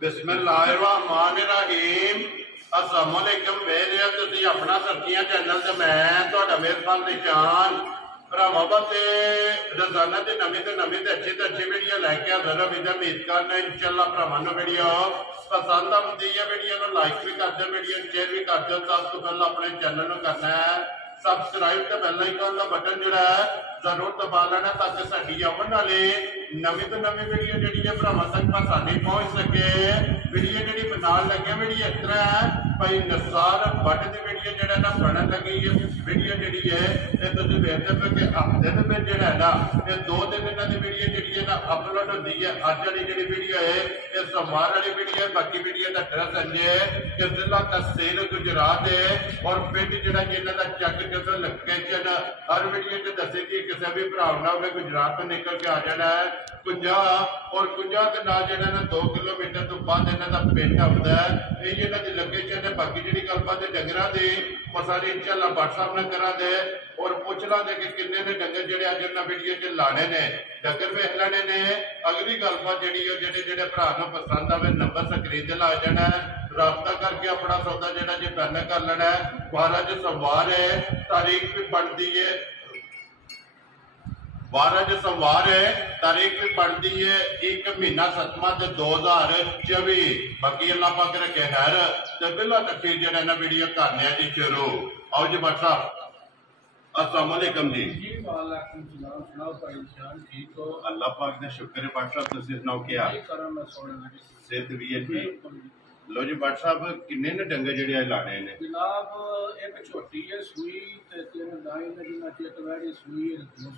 बिस्मिल्लाहिर्रहमानिर्रहीम। अस्सलाम वालेकुम। मेरे तुसी अपना सब्जियां चैनल ते मैं तुहाडा मेहरबान निशान भरावां वास्ते रोजाना की नवी तो अच्छी वीडियो लैके हाजिर हां। उम्मीद करना इंशाअल्लाह भरावां नूं वीडियो पसंद आती है। वीडियो को लाइक भी कर दो, वीडियो शेयर भी कर दो। सब तो पहले अपने चैनल को करना है सबसक्राइब तो बेल आइकन का बटन जोड़ा है जरूर दबा लेना ताकि साडी आने वाली नवी तो नवी वीडियो जी है भरावां तक साडी पहुंच सके। वीडियो जी बनाने लगे वीडियो इस तरह है भाई निसार भट्ट की वीडियो जो ना बनन लगी है। वीडियो जी है ये तुम देखते पे कि हफ्ते में जोड़ा है ना ये 2 दिन इन्हों की वीडियो जी है ना अपलोड होती है। अज वाली जी वीडियो है ये सोमवार वाली वीडियो है। बाकी वीडियो का एड्रैस है कि जिला तहसील गुजरात है और पिंड जोड़ा जिन्हों का चक जो लोकेशन हर वीडियो च दसी कि किसी भी भरा ना हो गुजरात तो निकल के आ जाना है कुंजा और कुंजा के नाल जो 2 किलोमीटर तो बाद इन्हों का पिंड आता है। ये इन्हों की लोकेशन है। बाकी जी गलबात डंगर की वो सारी इंशाअल्लाह व्हाट्सएप में करा दे और पूछ लांगे कि किन्ने ने डंगर जो अज इन्होंने वीडियो च लाने ने डंगर वेख लेने ने। अगली गलबात जी जो भरा पसंद आए नंबर स्क्रीन ला जाना है राबता करके अपना सौदा जो फाइनल कर लेना है। 12 जो सोमवार है तारीख भी बनती है 12 जो सोमवार है तारीख भी बनती है 1 महीना 7वां 2024। बाकी अल्लाह पाक रखे खैर तो बिला तकफीर जो ना वीडियो करने जी शुरू। आओ जी व्हाट्सएप। अस्सलाम वालेकुम जी। अल्लाह पाक का शुक्र है। व्हाट्सएप तुम सुनाओ क्या सेहत भी है ठीक। लो जी व्हाट्सएप किन्ने ने डंगर जेडे लाने ने जनाब? एक छोटी है सुई ते 3 गाय ने जिना च एक वैडी सुई है 2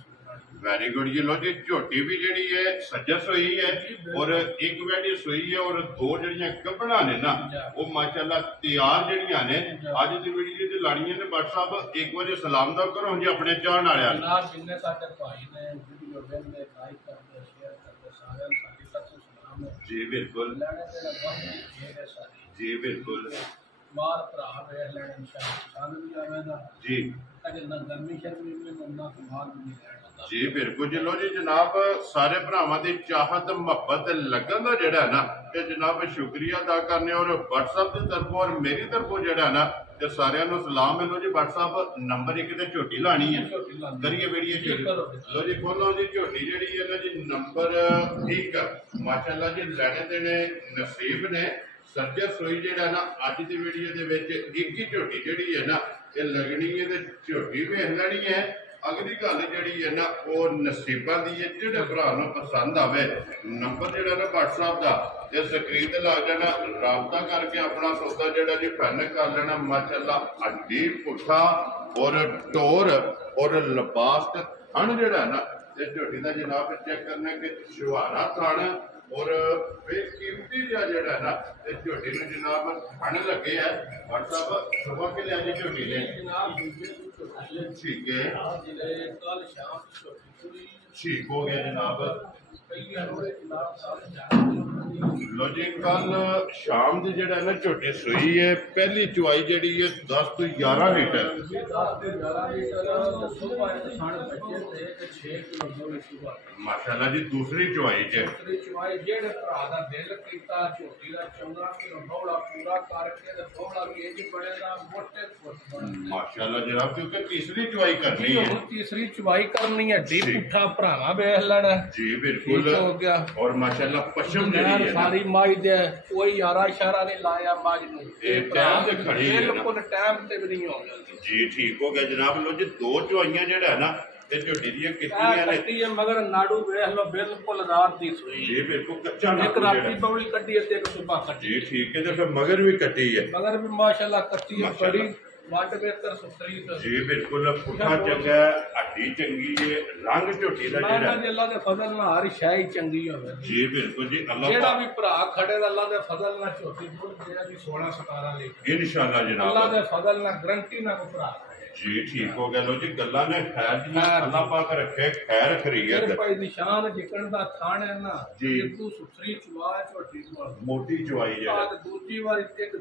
वेरी गुड जी। लो जी झोटी भी जी है सज्जस हुई है और एक वैडी सुई है और 2 जड़ियां कपड़ा ने ना वो माशाल्लाह तैयार जड़ियां ने आज दी वीडियो च लाणियां ने। व्हाट्सएप एक बार सलाम दा करो जी अपने चाहण वालियां जनाब जिन्ने साडे भाई ने वीडियो वेखदे लाइक करदे शेयर करदे सारे साडी तरफ से सलाम है जी। बिल्कुल जी बिल्कुल बार भरा वे लेने इंशाअल्लाह भी आवेगा जी। अगर ना गर्मी शर्मी में ना तो बाहर भी नहीं जी बिल्कुल जी। लो जी जनाब सारे भरावां दी चाहत मुहब्बत लगन दा जेड़ा ना ते जनाब शुक्रिया अदा करने और व्हाट्सएप की तरफों और मेरी तरफों जेड़ा ना ते सारियां नूं सलाम है। लो जी व्हाट्सएप नंबर 1 ते झोटी लानी है करिए वीडियो शुरू। लो जी खोलो जी झोटी जेड़ी है ना जी नंबर 1 माशाल्लाह जी लेने देने नसीब ने सज्जा सोई जेड़ा ना अज की वीडियो दे विच एक ही झोटी जेड़ी है ना ये लगनी है ते झोटी वेख लैनी है। अगली गल जी है ना वो नसीबा की है जो भरा पसंद आवे नंबर जो ना व्हाट्सएप का ये स्क्रीन ते ला जाना राबता करके अपना सौदा जो जी फाइनल कर लेना। माशाल्लाह हड्डी पुठा और टोर और लिबास थन जोड़ा ना ये झोटी का जनाब चेक करना कि छुहारा थन और बेकीमती जड़ा ना झोटी में जनाब ठंड लगे है। व्हाट्सएप सुबह के लिया जी झोटी ने ठीक है ठीक हो गया जनाब। लो जी कल शाम की जड़ा ना झोटी सुई है पहली चुवाई जी है 10 तो 11 लीटर माशाल्लाह जी। दूसरी चुवाई माशाल्लाह जनाब क्योंकि तीसरी चुवाई करनी है तीसरी चुवाई करनी है डी पुठा भरावा वेख लेना जी बिल्कुल हो गया। और माशाल्लाह पश्चिम सारी माई दे कोई यारा इशारा नहीं लाया माज नूं टाइम ते खड़ी है बिल्कुल टाइम ते भी नहीं हो गया जी ठीक हो गया जनाब। लो जी 2 चुवाइयां जेड़ा है ना ते झोटी दी कितनियां ने कट्टी है मगर नाड़ू वेख लो बिल्कुल रात दी सुई जी बिल्कुल कच्चा एक राती बवली कट्टी है ते एक सुबह कट्टी जी ठीक है। तो फिर मगर भी कट्टी है मगर भी माशाल्लाह कट्टी है बड़ी वाट बेहतर सुथरी जी बिल्कुल पुठा चंगा हड्डी चंगी है रंग झोटी दा जेड़ा अल्लाह दे फजल नाल हर शय चंगी होवे जी बिल्कुल जी। अल्लाह जेड़ा भी भरा खड़े अल्लाह दे फजल नाल झोटी दूध जेड़ा भी 16 17 लीटर इंशाअल्लाह जनाब अल्लाह दे फजल नाल गारंटी ना को भरा जी ठीक हो गया। लो जी गल्ला ने खैर दी अल्लाह पाक रखे खैर खरीयत भाई निशान जिकण दा थान है ना जी तू सुथरी चुवा झोटी मोटी चुवाई है दूसरी बार एक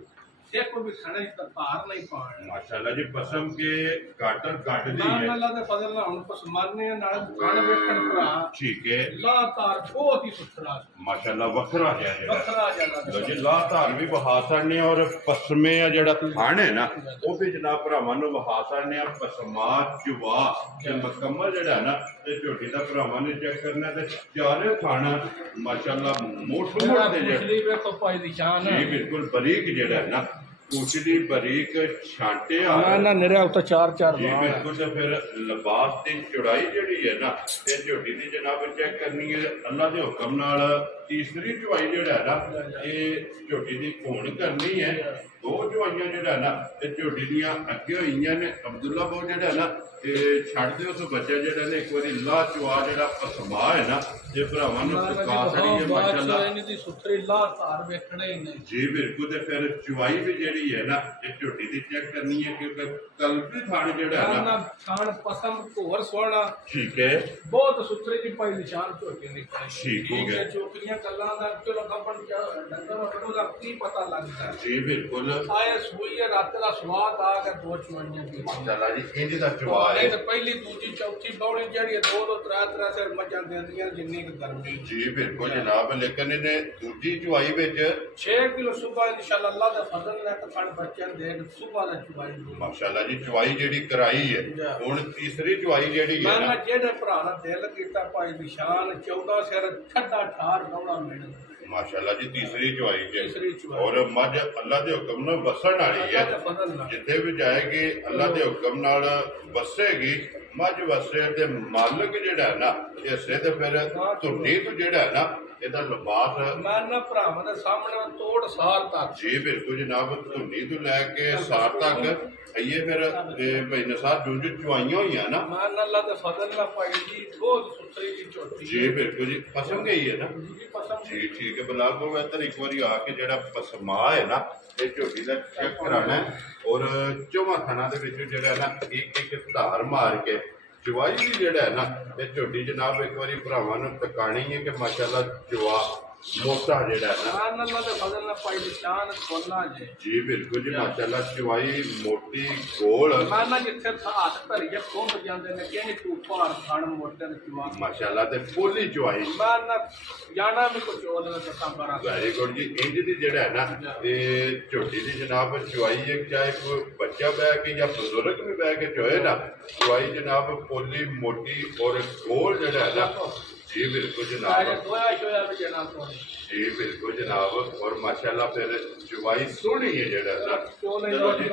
सिख भी खड़े धार नहीं पाण माशाल्लाह जी पसम के गाटर गट दी नाल है अल्लाह दे फजल नाल हुण पसमाने नाल खान वेखण भरा ठीक है लातार बहुत ही सुथरा माशाल्लाह वखरा है वखरा जला ਲੋ ਜੀ ਲਾਤਾਰ ਵੀ ਵਹਾ ਸਕਦੇ ਔਰ ਪਸਮੇ ਆ ਜਿਹੜਾ ਥਣ ਹੈ ਨਾ ਉਹ ਵੀ ਜਨਾਬ ਭਰਾਵਾਂ ਨੂੰ ਵਹਾ ਸਕਦੇ ਆ ਪਸਮਾ ਚੁਵਾ ਤੇ ਮੁਕੰਮਲ ਜਿਹੜਾ ਨਾ ਤੇ ਝੋਟੀ ਦਾ ਭਰਾਵਾਂ ਨੇ ਚੈੱਕ ਕਰਨਾ ਤੇ ਚਾਰੇ ਥਣ ਮਾਸ਼ਾਅੱਲਾ ਮੋਟ ਮੋਟ ਦੇ ਜਿਹੜੇ ਪਿਛਲੀ ਵੇਖੋ ਪਾਈ ਦੀ ਸ਼ਾਨ ਇਹ ਬਿਲਕੁਲ ਬਰੀਕ ਜਿਹੜਾ ਹੈ ਨਾ ਕੁਚਲੀ ਬਰੀਕ ਛਾਂਟੇ ਆ ਨਾ ਨਿਰਿਆ ਉੱਤੇ ਚਾਰ ਚਾਰ ਇਹ ਬਿਲਕੁਲ ਤੇ ਫਿਰ ਲਿਬਾਸ ਦੀ ਚੌੜਾਈ ਜਿਹੜੀ ਹੈ ਨਾ ਇਹ ਝੋਟੀ ਦੀ ਜਨਾਬ ਚੈੱਕ ਕਰਨੀ ਹੈ ਅੱਲਾ ਦੇ ਹੁਕਮ ਨਾਲ ਤੀਸਰੀ ਚੁਆਈ ਜਿਹੜਾ ਹੈ ਨਾ ਇਹ ਝੋਟੀ ਦੀ ਘੋਣ ਕਰਨੀ ਹੈ ਦੋ ਚੁਆਈਆਂ ਜਿਹੜਾ ਨਾ ਇਹ ਝੋਟੀ ਦੀਆਂ ਅੱਗੇ ਹੋਈਆਂ ਨੇ ਅਬਦੁੱਲਾ ਬਹੁ ਜਿਹੜਾ ਨਾ ਤੇ ਛੱਡ ਦਿਓ ਤੋਂ ਬੱਚਾ ਜਿਹੜਾ ਨੇ ਇੱਕ ਵਾਰੀ ਲਾ ਚੁਆ ਜਿਹੜਾ ਪਸਮਾ ਹੈ ਨਾ ਜੇ ਭਰਾਵਾਂ ਨੂੰ ਕਾਸੜੀ ਹੈ ਮਾਸ਼ਾਅੱਲਾ ਇਹਨੀ ਦੀ ਸੁਥਰੀ ਲਾ ਧਾਰ ਵੇਖਣੇ ਹੀ ਨੇ ਜੀ ਬਿਲਕੁਲ ਤੇ ਫਿਰ ਚੁਆਈ ਵੀ ਜਿਹੜੀ ਹੈ ਨਾ ਇਹ ਝੋਟੀ ਦੀ ਚੈੱਕ ਕਰਨੀ ਹੈ ਕਿਉਂਕਿ ਕਲਬੀ ਥਾਣ ਜਿਹੜਾ ਹੈ ਨਾ ਖਾਣ ਪਸਮ ਘੋਰ ਸੋਹਣਾ ਠੀਕ ਹੈ ਬਹੁਤ ਸੁਥਰੀ ਦੀ ਪਾਈ ਨਿਸ਼ਾਨ ਝੋਟੀ ਨਿਕਲੀ ਠੀਕ ਹੋ ਗਿਆ ਚੋਕਰੀਆਂ ਗੱਲਾਂ ਦਾ ਚਲੋ ਗੱਪਣ ਡੰਗਰ ਉਹਦਾ ਕੀ ਪਤਾ ਲੱਗਦਾ ਜੀ ਬਿਲਕੁਲ ਆਏ ਸੂਈ ਰਾਤ ਦਾ ਸਵਾਦ ਆ ਕੇ ਦੋ ਚੁਆਈਆਂ ਕੀ ਮਾਸ਼ਾਅੱਲਾ ਜੀ ਇੰਜ ਦਾ ਚੁਆ ਹੈ ਤੇ ਪਹਿਲੀ ਦੂਜੀ ਚੌਥੀ ਬੌਲੀ ਜਿਹੜੀ ਦੋ ਦੋ ਤਰਾ ਸਿਰ ਮੱਝਾਂ ਦਿੰਦੀਆਂ ਜਿੰਨੀ ਕੁ ਗਰਮੀ ਜੀ ਬਿਲਕੁਲ ਜਨਾਬ ਲੇਕਿਨ ਇਹਨੇ ਦੂਜੀ ਚੁਆਈ ਵਿੱਚ 6 ਕਿਲੋ ਸੁਬਾ ਇਨਸ਼ਾਅੱਲਾ ਅੱਲਾਹ ਦਾ ਫਜ਼ਲ ਨਾਲ ਕਫਣ ਬੱਚਿਆਂ ਦੇ ਸੁਬਾ ਦਾ ਚੁਆਈ ਮਾਸ਼ਾਅੱਲਾ ਜੀ ਚੁਆਈ ਜਿਹੜੀ ਕਰਾਈ ਹੈ ਹੁਣ ਤੀਸਰੀ ਚੁਆਈ ਜਿਹੜੀ ਹੈ ਮੈਂ ਜਿਹੜੇ ਭਰਾ ਦਾ ਦਿਲ ਕੀਤਾ ਭਾਈ ਦੀ ਸ਼ਾਨ 14 ਸਿਰ ਠੱਡਾ ਠਾਰ ਗੌਣਾ ਮਿਲ ਮਾਸ਼ਾਅੱਲਾ ਜੀ ਤੀਸਰੀ ਚੁਆਈ ਤੀਸਰੀ ਚ ਚੁਆਈ। ਔਰ ਮੱਝ ਅੱਲਾ ਦੇ ਹੁਕਮ ਨਾਲ ਵਸਣ ਵਾਲੀ ਹੈ ਜਿੱਥੇ ਵੀ ਜਾਏਗੀ ਅੱਲਾ ਦੇ ਹੁਕਮ ਨਾਲ ਵਸੇਗੀ ਮੱਝ ਵਸੇ ਤੇ ਮਾਲਕ ਜਿਹੜਾ ਹੈ ਨਾ ਇਸੇ ਤੇ ਫਿਰ ਧੁੰਨੀ ਤੋਂ ਜਿਹੜਾ ਹੈ ਨਾ ਇਹਦਾ ਲਿਬਾਸ ਮੈਂ ਨਾ ਭਰਾਵਾਂ ਦੇ ਸਾਹਮਣੇ ਤੋੜ ਸਾਰ ਤੱਕ ਜੀ ਬਿਲਕੁਲ ਜਨਾਬ ਧੁੰਨੀ ਤੋਂ ਲੈ ਕੇ ਸਾਰ ਤੱਕ ਆਈਏ ਫਿਰ ਭਾਈ ਨਸਾਰ ਜੁੰਝ ਚੁਆਈਆਂ ਹੋਈਆਂ ਨਾ ਮੈਂ ਨਾ ਅੱਲਾਹ ਦੇ ਫਜ਼ਲ ਨਾਲ ਭਾਈ ਜੀ ਬਹੁਤ ਸੁਥਰੀ ਦੀ ਝੋਟੀ ਜੀ ਬਿਲਕੁਲ ਜੀ ਪਸੰਦ ਗਈ ਹੈ ਨਾ ਜੀ ਪਸੰਦ ਜੀ ਠੀਕ ਹੈ ਬਲਾਗ ਹੋ ਇੱਧਰ ਇੱਕ ਵਾਰੀ ਆ ਕੇ ਜਿਹੜਾ ਪਸਮਾ ਹੈ ਨਾ ਇਹ ਝੋਟੀ ਦਾ ਚੈੱਕ ਕਰਾਣਾ ਹੈ ਔਰ ਚੌਵਾਂ ਥਾਣਾ ਦੇ ਵਿੱਚ ਜਿਹੜਾ ਨਾ ਇੱਕ ਇੱਕ ਧਾਰ ਮਾਰ ਕੇ ਚੁਆਈ ਵੀ ਜਿਹੜਾ ਹੈ ਨਾ ਇਹ ਝੋਟੀ ਜਨਾਬ ਇੱਕ ਵਾਰੀ ਭਰਾਵਾਂ ਨੂੰ ਟਿਕਾਣੀ ਹੈ ਕਿ ਮਾਸ਼ਾਅੱਲਾ ਚੁਆ ਮੋਟਾ ਜਿਹੜਾ ਹੈ ਨਾ ਅੱਲਾਹ ਦੇ ਫਜ਼ਲ ਨਾਲ ਭਾਈ ਦੀ ਸ਼ਾਨ ਸੋਨਾ ਜੀ ਬਿਲਕੁਲ ਜੀ ਮਾਸ਼ਾਅੱਲਾ ਚੁਆਈ ਮੋਟੀ ਗੋਲ ਮੈਂ ਨਾ ਜਿੱਥੇ ਹੱਥ ਧਰੀਏ ਖੁੰਭ ਜਾਂਦੇ ਨੇ ਕਿਹਨੇ ਟੂਪਾਰ ਖਾਣ ਮੋਟੇ ਦੇ ਚੁਆ ਮਾਸ਼ਾਅੱਲਾ ਤੇ ਫੁੱਲੀ ਚੁਆਈ ਮੈਂ ਨਾ ਜਾਣਾ ਵੀ ਕੁਝ ਹੋਰ ਨਾ ਦੱਸਾਂ ਬਾਰਾ ਵੈਰੀ ਗੁੱਡ ਜੀ ਇੰਜ ਦੀ ਜਿਹੜਾ ਹੈ ਨਾ ਇਹ ਝੋਟੀ ਦੀ ਜਨਾਬ ਚੁਆਈ ਹੈ ਚਾਹੇ ਕੋਈ ਬੱਚਾ ਬਹਿ ਕੇ ਜਾਂ ਬਜ਼ੁਰਗ ਵੀ ਬਹਿ ਕੇ ਚੋਏ ਨਾ ਚੁਆਈ ਜਨਾਬ ਫੁੱਲੀ ਮੋਟੀ ਔਰ ਗੋਲ ਜਿਹੜਾ ਹੈ ਨਾ जी बिल्कुल जनाब जी बिल्कुल जनाब और माशाल्लाह फिर चुवाई सोहनी है जेड़ा चलो जी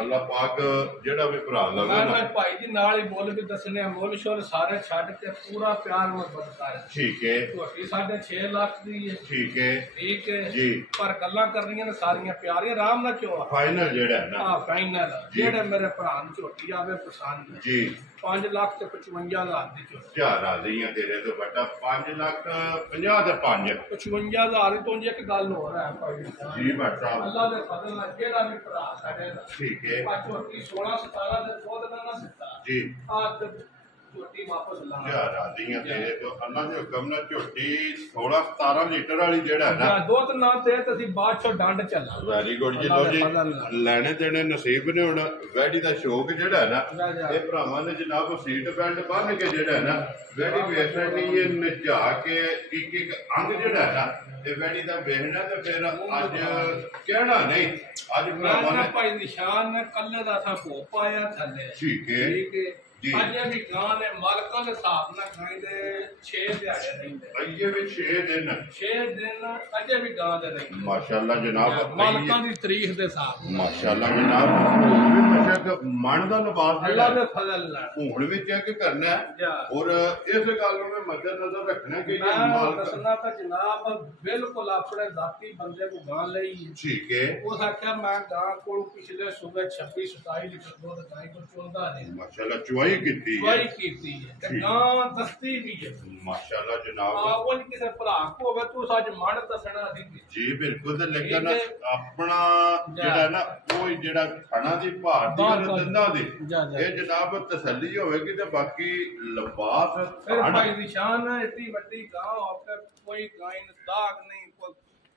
अल्लाह पाक जेड़ा भी भरा लवे ना भाई जी नाल ही मुल भी दसने मुल शोल सारे छड्ड के पूरा प्यार मोहब्बत कर ठीक है झोटी 6.5 लाख दी है ठीक है जी पर गल्लां करनियां ने सारियां प्यारियां आराम नाल चो फाइनल जेड़ा है ना हां फाइनल जेड़ा मेरे भरा नु झोटी आवे पसंद जी 5 लाख ते 55,000 दी झोटी क्या राजी है तेरे तो बेटा 5 लाख 50 ते 5 55,000 तो एक गल हो रहा है भाई जी भाई साहब अल्लाह दे फजल नाल जेड़ा भी भरा साडे ठीक है झोटी 16 17 दे खुद ना दिता जी आ झोटी वापस ला क्या राजी है तेरे तो अल्लाह दे हुक्म नाल झोटी 16 17 लीटर वाली जेड़ा है ना दुध ना ते ਅਸੀਂ ਬਾਅਦ ਚੋਂ ਡੰਡ ਚੱਲਾ ਵੈਰੀ ਗੁੱਡ ਜੀ ਲੋ ਜੀ ਲੈਣੇ ਦੇਣੇ ਨਸੀਬ ਨੇ ਹੁਣ ਵੈਡੀ ਦਾ ਸ਼ੌਕ ਜਿਹੜਾ ਹੈ ਨਾ ਇਹ ਭਰਾਵਾਂ ਨੇ ਜਨਾਬ ਸੀਟ ਬੈਲਟ ਬੰਨ ਕੇ ਜਿਹੜਾ ਹੈ ਨਾ ਵੈਡੀ ਵੇਖਣ ਨਹੀਂ ਇਹ ਨਚਾ ਕੇ ਇੱਕ ਇੱਕ ਅੰਗ ਜਿਹੜਾ ਹੈ ਨਾ ਇਹ ਵੈਡੀ ਦਾ ਵੇਖਣਾ ਤੇ ਫਿਰ ਅੱਜ ਕਹਿਣਾ ਨਹੀਂ ਅੱਜ ਭਰਾਵਾਂ ਨੇ ਭਾਈ ਨਿਸ਼ਾਨ ਨੇ ਕੱਲੇ ਦਾ ਥਾ ਭੋ ਪਾਇਆ ਥੱਲੇ ਠੀਕ ਹੈ ਜੀ ਅੱਜ ਵੀ ਗਾਂ ਨੇ ਮਾਲਕਾਂ ਦੇ ਹਿਸਾਬ ਨਾਲ ਗਾਂ ਦੇ 6 ਦਿਹਾੜੇ ਰਹਿੰਦੇ ਅਜੇ ਵੀ 6 ਦਿਨ ਅਜੇ ਵੀ ਗਾਂ ਦੇ ਰਹਿੰਦੇ ਮਾਸ਼ਾਅੱਲਾ ਜਨਾਬ ਮਾਲਕਾਂ ਦੀ ਤਰੀਖ ਦੇ ਹਿਸਾਬ ਮਾਸ਼ਾਅੱਲਾ ਜਨਾਬ ਬੇਸ਼ੱਕ ਮਨ ਦਾ ਲਿਬਾਸ ਅੱਲਾ ਦੇ ਫਜ਼ਲ ਨਾਲ ਹੁਣ ਵੀ ਚੈੱਕ ਕਰਨਾ ਹੈ ਔਰ ਇਸ ਗੱਲ ਨੂੰ ਮੈਂ ਮੱਦੇ ਨਜ਼ਰ ਰੱਖਣਾ ਕਿ ਇਹ ਮਾਲਕ ਦੱਸਣਾ ਤਾਂ ਜਨਾਬ ਬਿਲਕੁਲ ਆਪਣੇ ذاتی ਬੰਦੇ ਨੂੰ ਗਾਂ ਲਈ ਠੀਕ ਹੈ ਉਹ ਆਖਿਆ ਮੈਂ ਗਾਂ ਕੋਲ ਪਿਛਲੇ ਸੂਬੇ 26 27 ਲੀਟਰ ਦੁੱਧ ਗਾਂ ਕੋਲ ਚੁੰਦਾ ਨਹੀਂ ਮਾਸ਼ਾਅੱਲਾ ਚੁਆਈ ਕੀਤੀ ਹੈ ਚੁਆਈ ਕੀਤੀ ਹੈ ਤੇ ਗਾਂ ਦਸਤੀ ਵੀ ਹੈ ਮਾਸ਼ਾਅੱਲਾ ਜਨਾਬ ਉਹ ਨਹੀਂ ਕਿਸੇ ਭਰਾ ਕੋ ਹੋਵੇ ਤੂੰ ਸੱਚ ਮਨ ਦੱਸਣਾ ਸੀ ਜੀ ਬਿਲਕੁਲ ਤੇ ਲੇਕਿਨ ਆਪਣਾ ਜਿਹੜਾ ਨਾ ਉਹ ਜਿਹੜਾ ਖਾਣਾ ਦੀ ਭਾਰ ਦੀ ਦੰਦਾਂ ਦੀ ਇਹ ਜਨਾਬ ਤਸੱਲੀ ਹੋਵੇਗੀ ਤੇ ਬਾਕੀ ਲਿਬਾਸ ਫਿਰ ਭਾਈ ਨਿਸ਼ਾਨ ਇਤਨੀ ਵੱਡੀ ਗਾਂ ਹੋ ਕੇ ਕੋਈ ਗਾਇਨ ਦਾਗ ਨਹੀਂ ਕੋਈ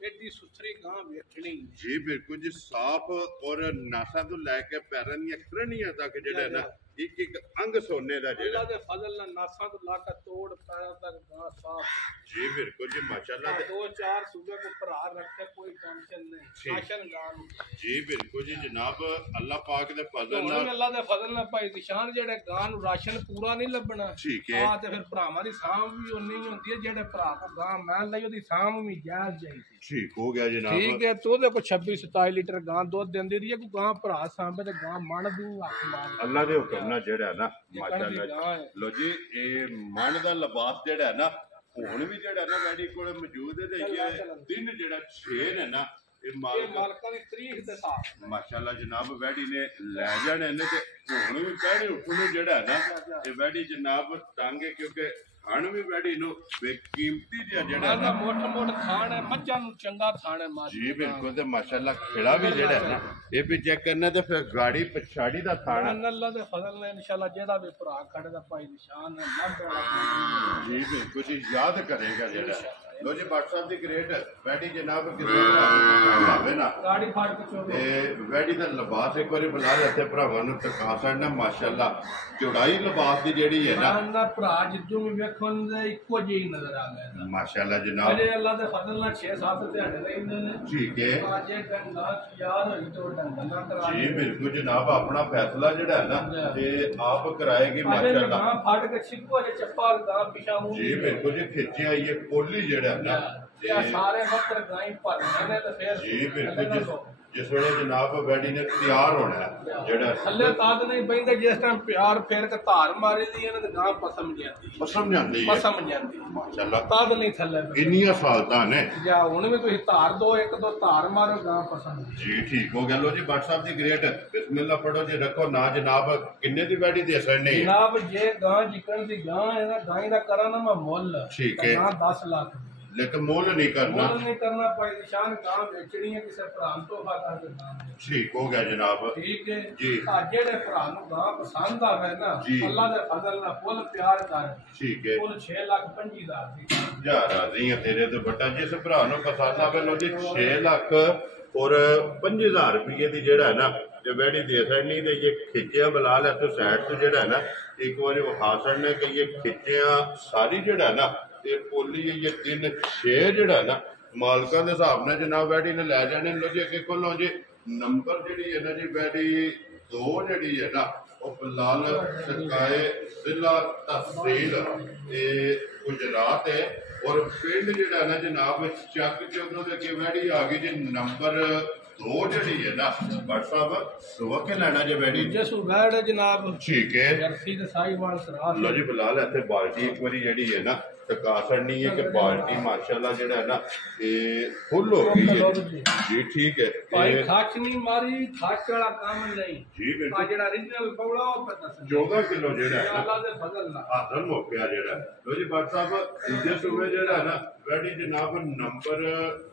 एडी सुथरी गां वेखनी जी बिल्कुल जी, साफ और नासा तो लैके पैरां दी करनियां तक जेड़ा ना एक एक अंग सोने दा जेड़ा अल्लाह दे फजल नाल नासा तो लाकर तोड़ पैर तक गां साफ जी बिल्कुल जी माशाल्लाह। दो चार सूबे को भरा रखे कोई टेंशन नहीं राशन गां जी बिल्कुल जी जनाब, अल्लाह पाक दे फजल नाल अल्लाह दे फजल नाल भाई निशान जेड़े गां नु राशन पूरा नहीं लभना ठीक है हां ते फिर भरावां दी साम भी उन्नी ही होंदी है जेड़े भरा को गां मैल लई ओदी साम भी जायज चाहिदी ठीक हो गया जनाब। ठीक है तो को 26 27 लीटर गां दूध देंदी रही है को गां भरा सामबे ते गां मन दी हक मार अल्लाह दे हुक्म नाल जेड़ा ना माशाल्लाह। लो जी ये मन दा लिबास जेड़ा है ना हुण भी जेड़ा ना वैडी कोल मौजूद है ते ये दिन जेड़ा 6 है ना ये मालका दी तारीख दे साथ माशाल्लाह जनाब वैडी ने ले जाने ने ते हुण भी पैणे उठने जेड़ा है ना ये वैडी जनाब टांगे क्योंकि खान भी वैडी नो बेकीमती जेड़ा ना मोट मोट खान है मज्जां नु चंगा खान है जी बिल्कुल ते माशाल्लाह खिला भी जेड़ा है ना ये भी चेक करना ते फिर गाड़ी पछाड़ी दा थाना अल्लाह दे फजल ने इंशाल्लाह जेड़ा भी भरा खड़े दा भाई निशान है लंब वाला जी बिल्कुल जी याद करेगा जेड़ा। लो जी व्हाट्सएप दी ग्रेट वैडी जनाब किसे ना गाड़ी फाड़ के चोर ते वैडी दा लिबास एक बारी बुला लेते भरावां नु तका सड़ना माशाल्लाह चौड़ाई लिबास दी जेड़ी है ना भरा जिद्दू भी वेखन दे इको जी नजर आ गया माशाल्लाह जनाब। अरे अल्लाह दे फजल नाल 6 7 दिहाड़े रहंदे ने ठीक है आज डंगा यार होई तो डंगा करा जी बिल्कुल जनाब अपना फैसला जेड़ा है ना ते आप कराएगी माशाल्लाह। हां फाड़ के छिको जे चप्पा दा पिछा हूं जी बिल्कुल जी खिंचे ये कोली जेड़ा है ना ये सारे वक्त गाय भर ने ते फिर जी बिल्कुल जिस वेले जनाब वैडी ने तैयार होना है जेड़ा थल्ले ताद नहीं बैंदे जिस टाइम प्यार फेर के धार मारी दी ने ते गां पसम जांदी माशाल्लाह ताद नहीं थल्ले इन्नियां सालतां ने या हुन भी तुसी धार दो एक दो धार मारो गां पसम जी ठीक हो गया। लो जी व्हाट्सएप दी ग्रेट बिस्मिल्लाह पढ़ो जी रखो ना जनाब किन्ने दी वैडी दे सकने जनाब जे गां जिकन दी गां है ना गाय दा करा ना मैं मुੱਲ ठीक है गां 10 लाख लेकिन मोल नहीं करना भाई निशान गां बेचनी है किसी भरा तो ठीक हो गया जनाब। ठीक है जी जेड़े भरा नु गां पसंद आवे ना जी अल्लाह दे फजल नाल फुल प्यार कर ठीक है फुल 6,25,000 दी जा राजी है तेरे तो बटा जिस भरा नु पसंद आवे लो जी 6 लाख और 5,000 रुपये दी जेड़ा है ना जो वैडी दे सकनी ते ये खिच्चिया बुला ले तो साइड तो जेड़ा है ना एक बार विखा सकने कि ये खिच्चिया सारी जेड़ा है ना ते पोली ये 3 6 जेड़ा है ना मालका दे हिसाब नाल जनाब वैडी ने ले जाने। लो जी अगे कोलो जी नंबर जेड़ी है ना जी वैडी 2 जेड़ी है ना वो फिलहाल सरकाए जिला तहसील गुजरात है और पिंड जेड़ा ना जनाब चक चौधरी के अगे वैडी आ गई जी नंबर 2 जेड़ी है ना व्हाट्सएप सुबह के लेना जे वैडी जसू बैठ जनाब ठीक है जर्सी ते साईवाल सराफ लो जी फिलहाल इत्थे बाल्टी एक बारी जेड़ी है ना टका सड़नी है कि बाल्टी माशाल्लाह जेड़ा है ना ये फुल हो गई है जी ठीक है भाई खाच नहीं मारी खाच वाला काम नहीं जी बिल्कुल जेड़ा ओरिजिनल पौड़ा ओ पता 14 किलो जेड़ा है अल्लाह दे फजल नाल हाथन हो गया जेड़ा। लो जी व्हाट्सएप दूजे सूबे जेड़ा है ना वैडी जनाब नंबर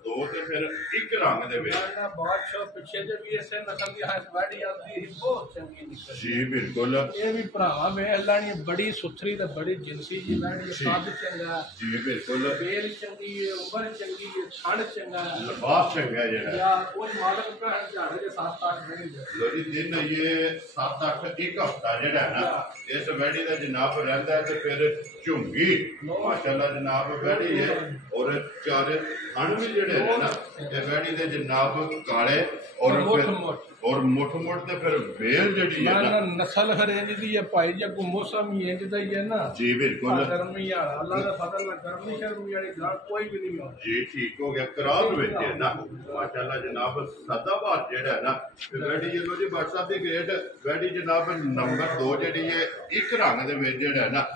2 ते फिर एक रंग दे विच ना बादशाह पीछे जे भी ऐसे नस्ल दी हाथ वैडी आती है बहुत चंगी निकल जी बिल्कुल ये भी भरावा वे अल्लाह ने बड़ी सुथरी ते बड़ी जिनसी जी वैडी साद चंगा जी बिल्कुल बेल चंगी है उम्र चंगी है छड़ चंगा है लिबास चंगा जेड़ा या कोई मालक पे झाड़े के 7-8 नहीं। लो जी दिन ये 7-8 एक हफ्ता जेड़ा है ना इस वैडी दा जनाब रहंदा है ते फिर झुंगी माशाल्लाह जनाब वैडी है और चारे थन भी जेड़े है ना ये वैडी दे जनाब काले और मुठ ते फिर बेल जेड़ी है ना नस्ल हर इंज दी है भाई जे को मौसम ही इंज दा ही है ना जी बिल्कुल गर्मी वाला अल्लाह दा फजल ना गर्मी शर्मी वाली गां कोई भी नहीं हो जी ठीक हो गया करार विच है ना माशाल्लाह जनाब सदाबहार जेड़ा है ना वैडी ये लो जी व्हाट्सएप दी ग्रेट वैडी जनाब नंबर 2 जेड़ी है एक रंग दे विच जेड़ा है ना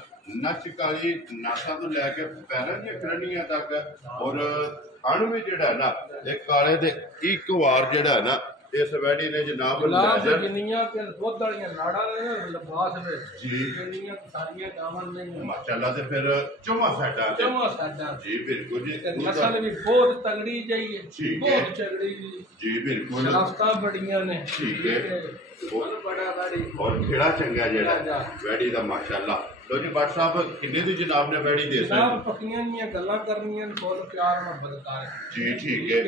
नच काली नासा तो लैके पैरां दी खड़नियां तक और थन भी जेड़ा है ना एक काले दे एक वार जेड़ा है ना इस वैडी ने जनाब जिन्नियां के दुध वालियां नाड़ा ने लिबास विच जी जिन्नियां सारियां गावां नहीं माशाल्लाह ते फिर चौवा साडा जी बिल्कुल जी नस्ल भी बहुत तगड़ी चाहिए बहुत तगड़ी जी बिल्कुल रास्ता बड़ियां ने ठीक है बड़ा गाड़ी और खेड़ा चंगा जेड़ा वैड़ी दा माशाअल्लाह। लो जी भट्ट साहब किन्ने दी जनाब ने वैड़ी दे जनाब पक्कियां दियां गल्लां करनियां फुल प्यार मोहब्बत कर जी ठीक है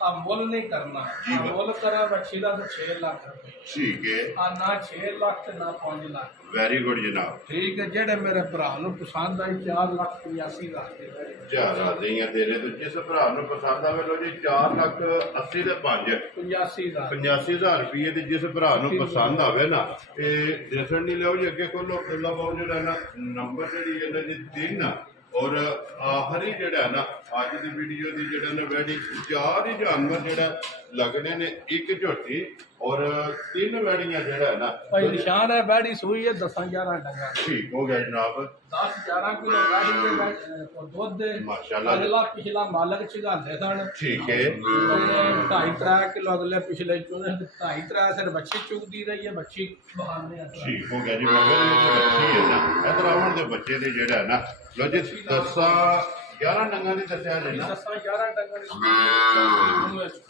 अब मुल नहीं करना मुल करा बच्ची का तो 6 लाख रुपए ठीक है ना 6 लाख ते ना 5 लाख वेरी गुड जनाब ठीक है जेडे मेरे भरा नु पसंद आई 4,85,000 दे ज्यादा नहीं है तेरे तो जिस भरा नु पसंद आवे लो जी 4,80,000 ते 85,000 रुपये दी जिस भरा नु पसंद आवे ना ते दिसण नहीं लो जी अगे खोलो अल्लाह बाबू जेड़ा ना नंबर जेडी है ना जी 3 और आखिरी जेड़ा है ना अज की वीडियो की जेड़ा ना वैडी 4 ही जानवर जेड़ा लगने ने एक झोटी और 3 वैड़ियां जेड़ा है ना भाई निशान है वैड़ी सूई है 10-11 डंगा ठीक हो गया जनाब 10-11 किलो वैड़ी दे दूध दे माशाल्लाह अगला पिछला मालक चिगांदे सन ठीक है 2.5-3 किलो अगले पिछले 2.5-3 सिर बच्ची चुगदी रही है बच्ची बहाने ठीक हो गया जी मगर ये बच्ची है ना इधर आवन दे बच्चे दे जेड़ा है ना लो जी 10-11 डंगा दी दस्या है ना 10-11 डंगा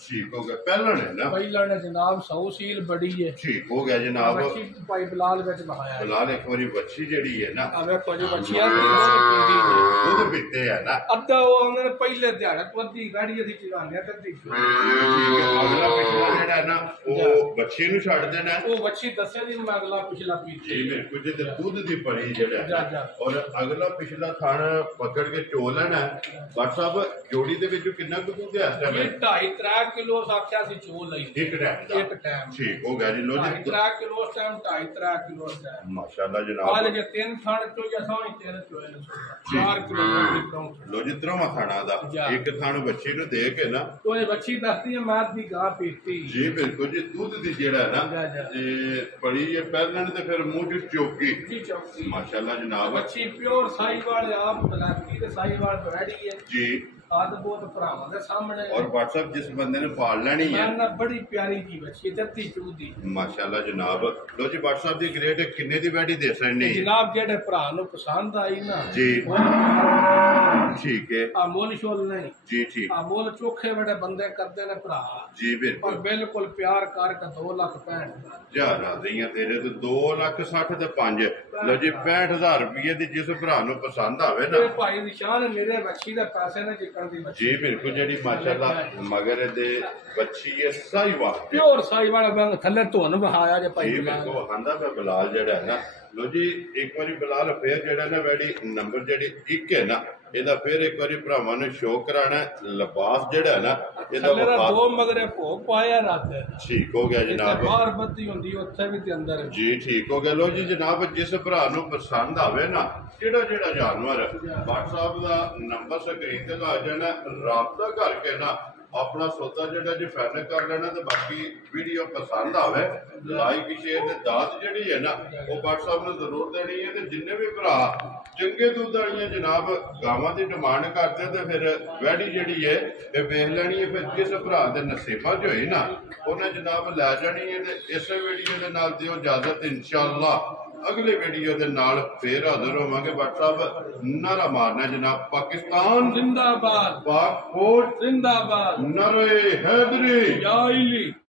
ठीक हो गया पहलन है ना पहलन जनाब 100 सील बड़ी है ठीक हो गया जनाब बच्ची भाई बिलाल विच बहाया बिलाल एक बारी बच्ची जेड़ी है ना अबे कुछ बच्चियां दूध पींदी ने दूध पीते है ना अद्धा वो उन्होंने पहले दिहाड़े तो अद्धी गाड़ी असी चलाने अद्धी ठीक है अगला पिछला जेड़ा है ना वो बच्ची नु छड़ देना है वो बच्ची दसे दिन में अगला पिछला पीती जी बिल्कुल जी ते दूध दी पड़ी जेड़ा है और अगला पिछला थान पकड़ के चो लेना है भट्ट साहब जोड़ी दे विच कितना कुछ दूध है इस टाइम ये 2.5-3 किलो आख्या सी चो लई एक टाइम ठीक हो गया जी लो जी 2.5-3 किलो उस टाइम 2.5-3 किलो उस टाइम माशाल्लाह जनाब आज के 3 थान चो या साई 3 चो 4 किलो लो जी त्रवा थाना दा एक थान बच्ची नु दे के ना तो ये बच्ची दसती है मां दी गां पीती जी बिल्कुल जी दूध दी जेड़ा है ना ये बड़ी ये पहलन ते फिर मुंह च चौकी जी चौकी माशाल्लाह जनाब बच्ची प्योर साईवाल आप बलाकी ते साईवाल वैड़ी है जी आद बहुत भरावां दे सामने और व्हाट्सएप जिस बंदे ने पाल लेनी है ना बड़ी प्यारी जी बच्ची दत्ती चूदी माशाल्लाह जनाब लो जी व्हाट्सएप दी ग्रेड किन्ने दी वैडी दे सकने जनाब जेडे भरा नु पसंद आई ना जी ठीक है अमोल शोल नहीं जी ठीक अमोल चोखे बड़े बंदे करते ने भरा जी बिल्कुल और बिल्कुल प्यार करके 2,65,000 ज्यादा नहीं तेरे तो 2,60,000 ते 5 लो जी 65,000 रुपये दी जिस भरा नु पसंद आवे ना भाई निशान मेरे बच्ची दे पैसे ने जिकन दी जी बिल्कुल जेडी माशाल्लाह मगर दे बच्ची है साईवाल प्योर साईवाल बैंक थल्ले धुन बहाया जे भाई जी बिल्कुल वहांदा पे बिलाल जेड़ा है ना लो जी एक बारी बिलाल फिर जेड़ा ना वैडी नंबर जेडी 1 है ना ਇਹਦਾ ਫਿਰ ਇੱਕ ਵਾਰੀ ਭਰਾਵਾਂ ਨੂੰ ਸ਼ੋਅ ਕਰਾਣਾ ਲਿਬਾਸ ਜਿਹੜਾ ਹੈ ਨਾ ਇਹਦਾ ਵਫਾਦ ਦੋ ਮਗਰੇ ਭੋਗ ਪਾਇਆ ਰਾਤ ਠੀਕ ਹੋ ਗਿਆ ਜਨਾਬ ਬਾਹਰ ਬੱਦੀ ਹੁੰਦੀ ਉੱਥੇ ਵੀ ਤੇ ਅੰਦਰ ਜੀ ਠੀਕ ਹੋ ਗਿਆ ਲੋ ਜੀ ਜਨਾਬ ਜਿਸ ਭਰਾ ਨੂੰ ਪਸੰਦ ਆਵੇ ਨਾ ਜਿਹੜਾ ਜਾਨਵਰ WhatsApp ਦਾ ਨੰਬਰ ਸਕਰੀਨ ਤੇ ਲਾ ਜਾਣਾ ਰਾਬਤਾ ਕਰਕੇ ਨਾ अपना सौदा जेड़ा जी फाइनल कर लेना तो बाकी वीडियो पसंद आवे लाइक शेयर ते दात जेड़ी है ना वो WhatsApp ने जरूर देनी है ते जिन्ने भी भरा चंगे दूध वाली जनाब गावां की डिमांड करते तो फिर वैडी जेड़ी है ये वेख लेनी है फिर जिस भरा दे नसीबा च होई ना उन्हें जनाब लै जानी है ते इस वीडियो के नाल दिओ इजाजत इंशाअल्लाह अगले वीडियो के नाल फिर हाजिर होवांगे WhatsApp नारा मारना जनाब पाकिस्तान जिंदाबाद पाक फौज जिंदाबाद नारे हैदरी या इली